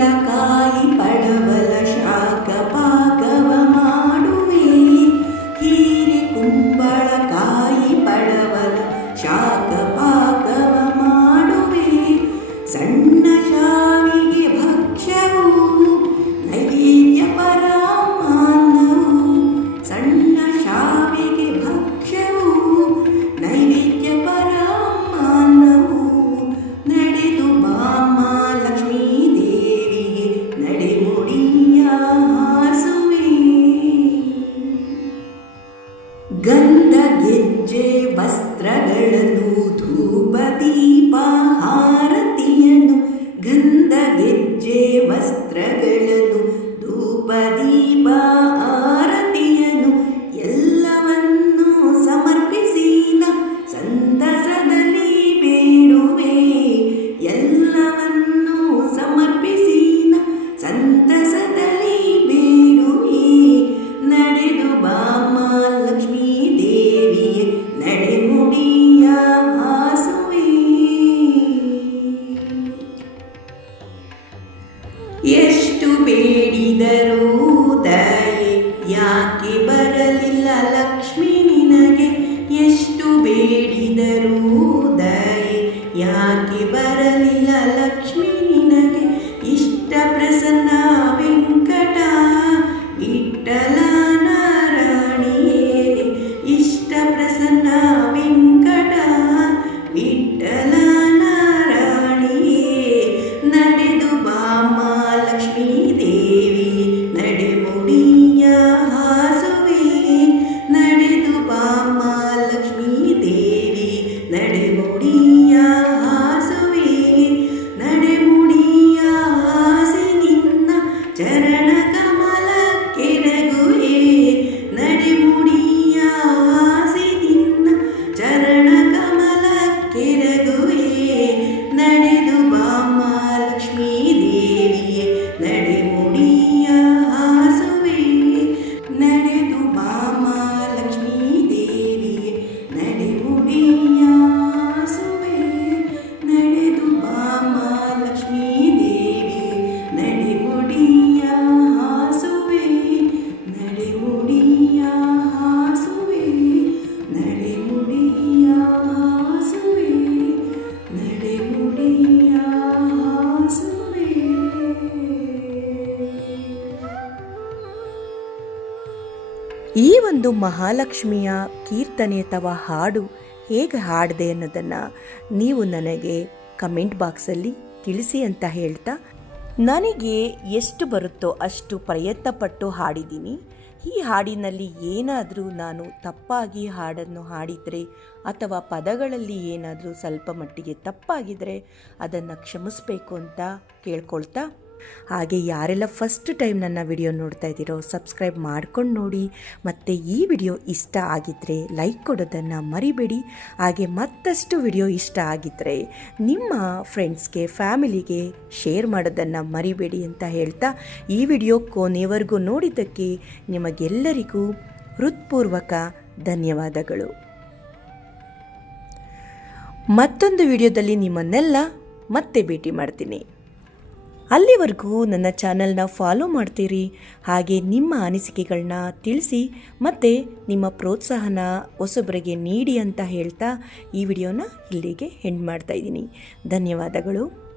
তাকাই ಹೇಳಿದರೂ ದಯೆ ಯಾಕೆ ಬರಲಿಲ್ಲ ಲಕ್ಷ್ಮಿ? ನಿನಗೆ ಎಷ್ಟು ಬೇಡಿದರೂ ದಯೆ ಯಾಕೆ ಬರಲಿಲ್ಲ ಒಂದು ಮಹಾಲಕ್ಷ್ಮಿಯ ಕೀರ್ತನೆ ಅಥವಾ ಹಾಡು ಹೇಗೆ ಹಾಡಿದೆ ಅನ್ನೋದನ್ನು ನೀವು ನನಗೆ ಕಮೆಂಟ್ ಬಾಕ್ಸಲ್ಲಿ ತಿಳಿಸಿ ಅಂತ ಹೇಳ್ತಾ, ನನಗೆ ಎಷ್ಟು ಬರುತ್ತೋ ಅಷ್ಟು ಪ್ರಯತ್ನಪಟ್ಟು ಹಾಡಿದ್ದೀನಿ. ಈ ಹಾಡಿನಲ್ಲಿ ಏನಾದರೂ ನಾನು ತಪ್ಪಾಗಿ ಹಾಡನ್ನು ಹಾಡಿದರೆ ಅಥವಾ ಪದಗಳಲ್ಲಿ ಏನಾದರೂ ಸ್ವಲ್ಪ ಮಟ್ಟಿಗೆ ತಪ್ಪಾಗಿದ್ದರೆ ಅದನ್ನು ಕ್ಷಮಿಸಬೇಕು ಅಂತ ಕೇಳ್ಕೊಳ್ತಾ ಹಾಗೆ ಯಾರೆಲ್ಲ ಫಸ್ಟ್ ಟೈಮ್ ನನ್ನ ವಿಡಿಯೋ ನೋಡ್ತಾ ಇದ್ದೀರೋ ಸಬ್ಸ್ಕ್ರೈಬ್ ಮಾಡ್ಕೊಂಡು ನೋಡಿ. ಮತ್ತು ಈ ವಿಡಿಯೋ ಇಷ್ಟ ಆಗಿದ್ದರೆ ಲೈಕ್ ಕೊಡೋದನ್ನು ಮರಿಬೇಡಿ. ಹಾಗೆ ಮತ್ತಷ್ಟು ವಿಡಿಯೋ ಇಷ್ಟ ಆಗಿದ್ದರೆ ನಿಮ್ಮ ಫ್ರೆಂಡ್ಸ್ಗೆ ಫ್ಯಾಮಿಲಿಗೆ ಶೇರ್ ಮಾಡೋದನ್ನು ಮರಿಬೇಡಿ ಅಂತ ಹೇಳ್ತಾ ಈ ವಿಡಿಯೋ ಕೊನೆವರೆಗೂ ನೋಡಿದ್ದಕ್ಕೆ ನಿಮಗೆಲ್ಲರಿಗೂ ಹೃತ್ಪೂರ್ವಕ ಧನ್ಯವಾದಗಳು. ಮತ್ತೊಂದು ವಿಡಿಯೋದಲ್ಲಿ ನಿಮ್ಮನ್ನೆಲ್ಲ ಮತ್ತೆ ಭೇಟಿ ಮಾಡ್ತೀನಿ. ಅಲ್ಲಿವರೆಗೂ ನನ್ನ ಚಾನಲ್ನ ಫಾಲೋ ಮಾಡ್ತೀರಿ. ಹಾಗೆ ನಿಮ್ಮ ಅನಿಸಿಕೆಗಳನ್ನ ತಿಳಿಸಿ ಮತ್ತು ನಿಮ್ಮ ಪ್ರೋತ್ಸಾಹನ ಹೊಸೊಬ್ಬರಿಗೆ ನೀಡಿ ಅಂತ ಹೇಳ್ತಾ ಈ ವಿಡಿಯೋನ ಇಲ್ಲಿಗೆ ಹೆಂಡ್ ಮಾಡ್ತಾ ಇದ್ದೀನಿ. ಧನ್ಯವಾದಗಳು.